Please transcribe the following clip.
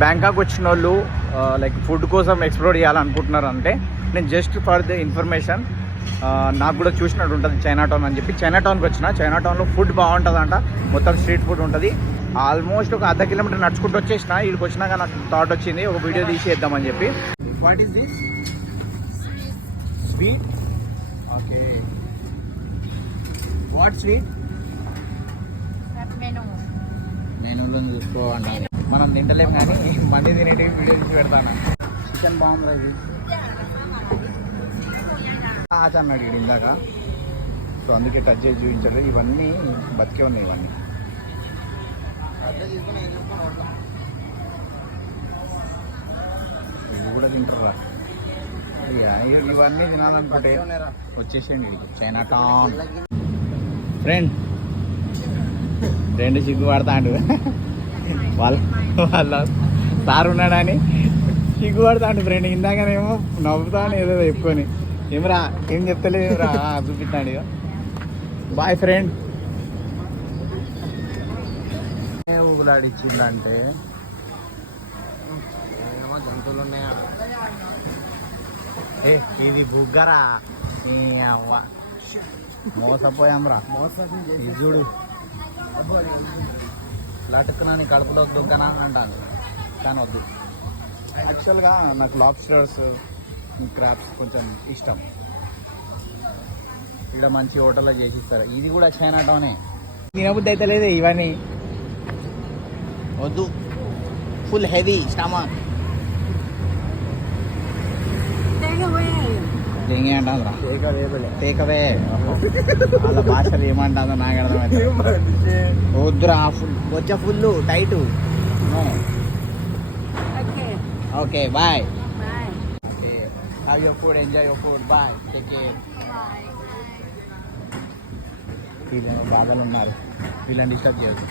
Bangkok వచ్చిన వాళ్ళు like food కోసం ఎక్స్ప్లోర్ చేయాలనుకుంటున్నారు అంటే నేను జస్ట్ ఫర్ ద ఇన్ఫర్మేషన్ నాకు కూడా చూసినట్టు ఉంటుంది చైనా టౌన్ అని చెప్పి చైనా టౌన్కి వచ్చిన చైనా టౌన్లో ఫుడ్ బాగుంటుందంట మొత్తం స్ట్రీట్ ఫుడ్ ఉంటుంది ఆల్మోస్ట్ ఒక 1/2 కిలోమీటర్ నడుచుకుంటూ వచ్చేసిన ఇక్కడికి వచ్చినాక నాకు థాట్ వచ్చింది ఒక వీడియో తీసేద్దామని చెప్పి what is this sweet okay what sweet మెనూలో చూసుకోవాలి మనం తింటలేము కానీ మంది తినేటివి వీడియో తీసి పెడతాను చికెన్ బాగుంది ఇది ఆచ అన్నాడు ఇది ఇందాక సో అందుకే టచ్ చేసి చూపించాడు ఇవన్నీ బతికే ఉన్నాయి ఇవన్నీ ఇవి కూడా తింటారా ఇవన్నీ తినాలనుకుంటే వచ్చేసేయండి ఇది చైనా టౌన్ ఫ్రెండ్ సిగ్గు పడతాడు వాళ్ళ సార్ ఉన్నాడని సిగ్గు పడతాడు ఫ్రెండ్ ఇందాకనేమో నవ్వుతాను ఏదో చెప్పుకొని ఏమరా ఏం చెప్తలేదురా చూపిస్తాడు ఇక బాయ్ ఫ్రెండ్ ఊగులాడిచ్చిందంటే ఏమో జంతువులు ఉన్నాయా ఇది బుగ్గరా అవ్వ మోసపోయాంరా చూడు లటుకునని కడుపులోకి దుంకనా అంటాను కానీ వద్దు యాక్చువల్గా నాకు లాబ్స్టర్స్ క్రాబ్స్ కొంచెం ఇష్టం ఇక్కడ మంచి హోటల్లో చేసిస్తారు ఇది కూడా చైనా టౌనే తినబుద్ధి అయితే లేదు ఇవన్నీ వద్దు ఫుల్ హెవీ స్టమక్ దెంగే అంటారా టేకవే వాళ్ళ భాషలు ఏమంటుందో నాకు అర్థమైతే వద్దురా ఫుల్ వచ్చా full tight okay bye okay have your food enjoy your food bye take care వీళ్ళేమో బాధలు ఉన్నారు వీళ్ళని డిస్టర్బ్ చేయొచ్చు